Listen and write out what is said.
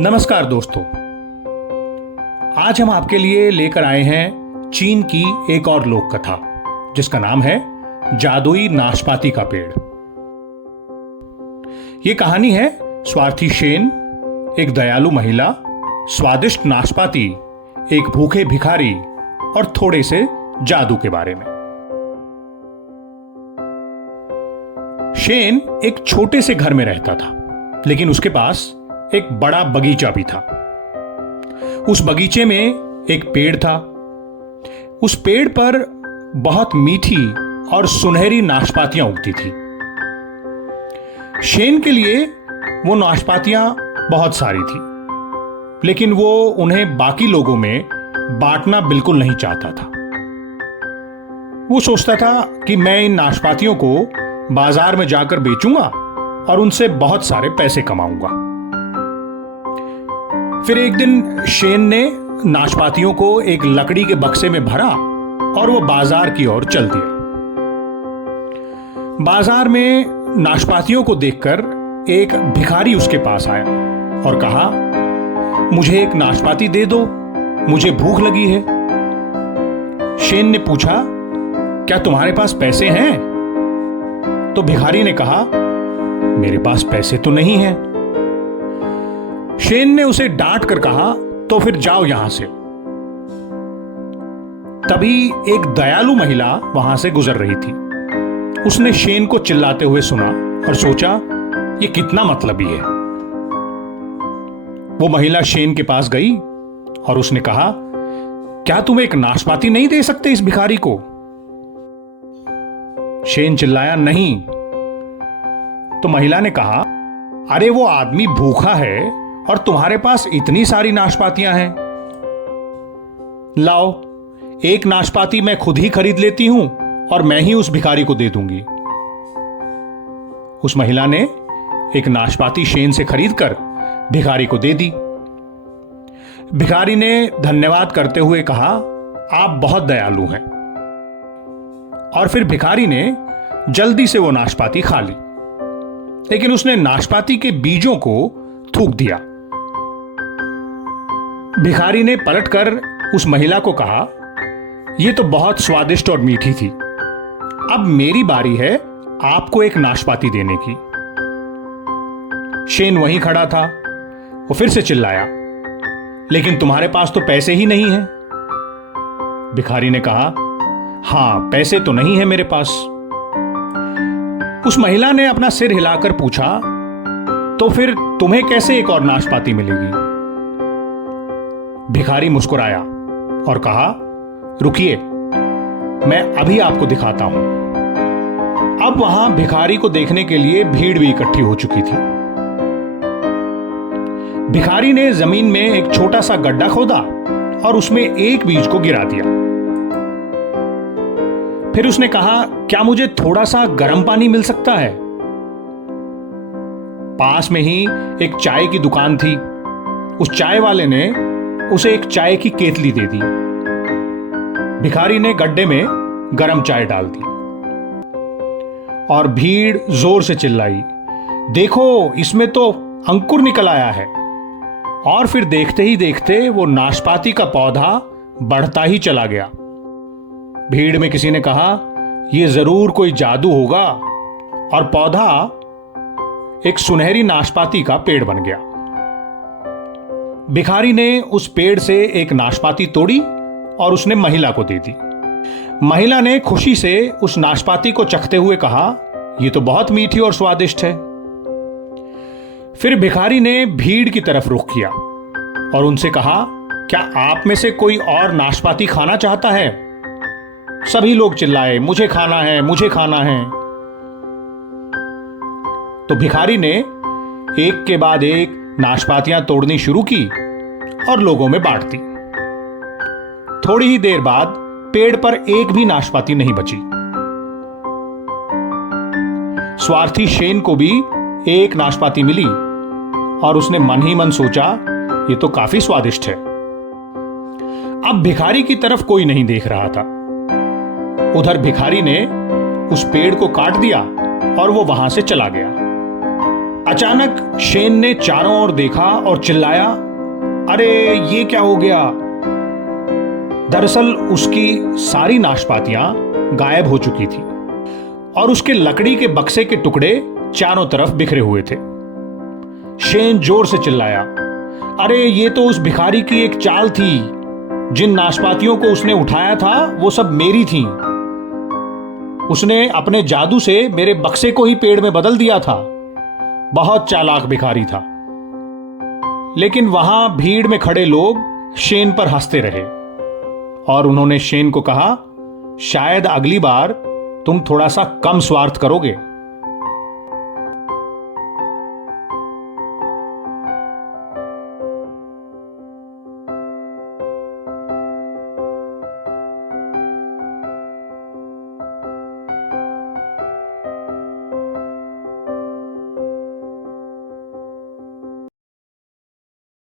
नमस्कार दोस्तों। आज हम आपके लिए लेकर आए हैं चीन की एक और लोक कथा जिसका नाम है जादुई नाशपाती का पेड़। यह कहानी है स्वार्थी शेन, एक दयालु महिला, स्वादिष्ट नाशपाती, एक भूखे भिखारी और थोड़े से जादू के बारे में। शेन एक छोटे से घर में रहता था, लेकिन उसके पास एक बड़ा बगीचा भी था। उस बगीचे में एक पेड़ था। उस पेड़ पर बहुत मीठी और सुनहरी नाशपातियां उगती थी। शेन के लिए वो नाशपातियां बहुत सारी थी, लेकिन वो उन्हें बाकी लोगों में बांटना बिल्कुल नहीं चाहता था। वो सोचता था कि मैं इन नाशपातियों को बाजार में जाकर बेचूंगा और उनसे बहुत सारे पैसे कमाऊंगा। फिर एक दिन शेन ने नाशपातियों को एक लकड़ी के बक्से में भरा और वो बाजार की ओर चल दिया। बाजार में नाशपातियों को देखकर एक भिखारी उसके पास आया और कहा, मुझे एक नाशपाती दे दो, मुझे भूख लगी है। शेन ने पूछा, क्या तुम्हारे पास पैसे हैं? तो भिखारी ने कहा, मेरे पास पैसे तो नहीं हैं। शेन ने उसे डांट कर कहा, तो फिर जाओ यहां से। तभी एक दयालु महिला वहां से गुजर रही थी। उसने शेन को चिल्लाते हुए सुना और सोचा, यह कितना मतलबी है। वो महिला शेन के पास गई और उसने कहा, क्या तुम एक नाशपाती नहीं दे सकते इस भिखारी को? शेन चिल्लाया, नहीं। तो महिला ने कहा, अरे वो आदमी भूखा है और तुम्हारे पास इतनी सारी नाशपातियां हैं। लाओ, एक नाशपाती मैं खुद ही खरीद लेती हूं और मैं ही उस भिखारी को दे दूंगी। उस महिला ने एक नाशपाती शेन से खरीदकर भिखारी को दे दी। भिखारी ने धन्यवाद करते हुए कहा, आप बहुत दयालु हैं। और फिर भिखारी ने जल्दी से वो नाशपाती खा ली, लेकिन उसने नाशपाती के बीजों को थूक दिया। भिखारी ने पलटकर उस महिला को कहा, यह तो बहुत स्वादिष्ट और मीठी थी। अब मेरी बारी है आपको एक नाशपाती देने की। शेन वहीं खड़ा था। वो फिर से चिल्लाया, लेकिन तुम्हारे पास तो पैसे ही नहीं हैं। भिखारी ने कहा, हां, पैसे तो नहीं है मेरे पास। उस महिला ने अपना सिर हिलाकर पूछा, तो फिर तुम्हें कैसे एक और नाशपाती मिलेगी? भिखारी मुस्कुराया और कहा, रुकिए, मैं अभी आपको दिखाता हूं। अब वहां भिखारी को देखने के लिए भीड़ भी इकट्ठी हो चुकी थी। भिखारी ने जमीन में एक छोटा सा गड्ढा खोदा और उसमें एक बीज को गिरा दिया। फिर उसने कहा, क्या मुझे थोड़ा सा गर्म पानी मिल सकता है? पास में ही एक चाय की दुकान थी। उस चाय वाले ने उसे एक चाय की केतली दे दी। भिखारी ने गड्ढे में गरम चाय डाल दी और भीड़ जोर से चिल्लाई, देखो, इसमें तो अंकुर निकल आया है। और फिर देखते ही देखते वो नाशपाती का पौधा बढ़ता ही चला गया। भीड़ में किसी ने कहा, यह जरूर कोई जादू होगा, और पौधा एक सुनहरी नाशपाती का पेड़ बन गया। भिखारी ने उस पेड़ से एक नाशपाती तोड़ी और उसने महिला को दे दी। महिला ने खुशी से उस नाशपाती को चखते हुए कहा, यह तो बहुत मीठी और स्वादिष्ट है। फिर भिखारी ने भीड़ की तरफ रुख किया और उनसे कहा, क्या आप में से कोई और नाशपाती खाना चाहता है? सभी लोग चिल्लाए, मुझे खाना है, मुझे खाना है। तो भिखारी ने एक के बाद एक नाशपातियां तोड़नी शुरू की और लोगों में बांट दी। थोड़ी ही देर बाद पेड़ पर एक भी नाशपाती नहीं बची। स्वार्थी शेन को भी एक नाशपाती मिली और उसने मन ही मन सोचा, ये तो काफी स्वादिष्ट है। अब भिखारी की तरफ कोई नहीं देख रहा था। उधर भिखारी ने उस पेड़ को काट दिया और वो वहां से चला गया। अचानक शेन ने चारों ओर देखा और चिल्लाया, अरे ये क्या हो गया। दरअसल उसकी सारी नाशपातियां गायब हो चुकी थी और उसके लकड़ी के बक्से के टुकड़े चारों तरफ बिखरे हुए थे। शेन जोर से चिल्लाया, अरे ये तो उस भिखारी की एक चाल थी। जिन नाशपातियों को उसने उठाया था वो सब मेरी थीं। उसने अपने जादू से मेरे बक्से को ही पेड़ में बदल दिया था। बहुत चालाक भिखारी था। लेकिन वहां भीड़ में खड़े लोग शेन पर हंसते रहे और उन्होंने शेन को कहा, शायद अगली बार तुम थोड़ा सा कम स्वार्थ करोगे।